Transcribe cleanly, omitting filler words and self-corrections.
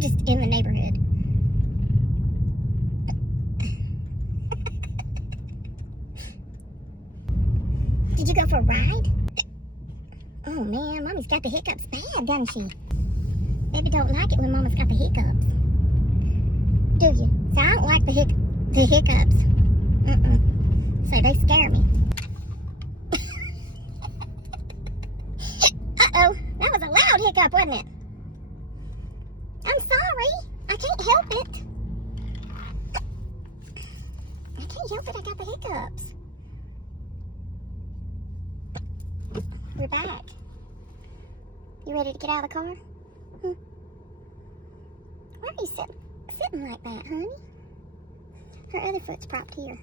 We're just in the neighborhood. Did you go for a ride? Oh man, Mommy's got the hiccups bad, doesn't she? Baby don't like it when Mama's got the hiccups. Do you? So I don't like the hiccups. So they scare me. Uh-oh, that was a loud hiccup, wasn't it? I'm sorry. I can't help it. I can't help it, I got the hiccups. We're back. You ready to get out of the car? Why are you sitting like that, honey? Her other foot's propped here.